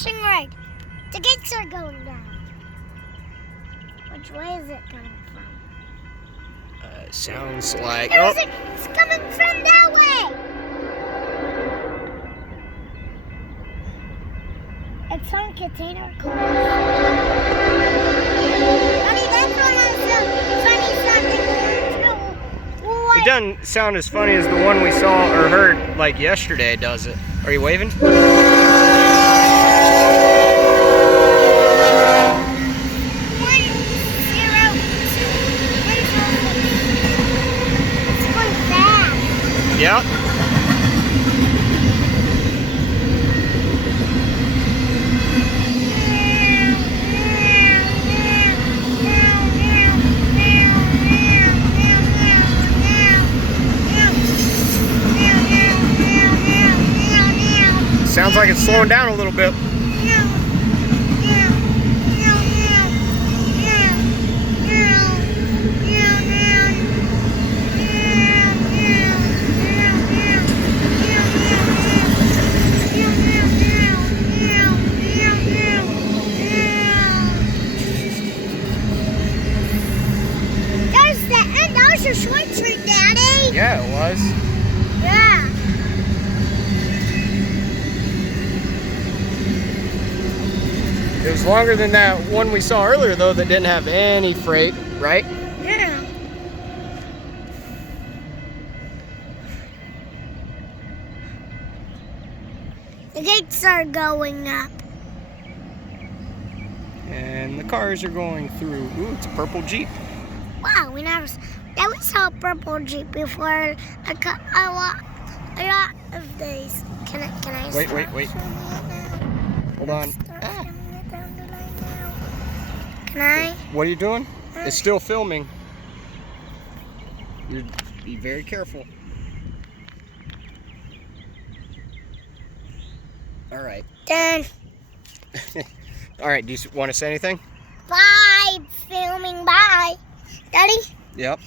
flashing red. The gates are going down. Which way is it coming from? Sounds like... It's coming from that way. It's on container cars. Honey, that's one of the funny something too. It doesn't sound as funny as the one we saw or heard like yesterday, does it? Are you waving? Yeah. Sounds like it's slowing down a little bit. That was your sweatshirt, Daddy. Yeah, it was. Yeah. It was longer than that one we saw earlier, though, that didn't have any freight, right? Yeah. The gates are going up. And the cars are going through. Ooh, it's a purple Jeep. Wow, we saw a purple Jeep before. A lot of days. Can I? Wait. Hold on. Can I? What are you doing? It's still filming. Be very careful. All right. Done. All right. Do you want to say anything? Bye. Filming. Bye. Daddy? Yep.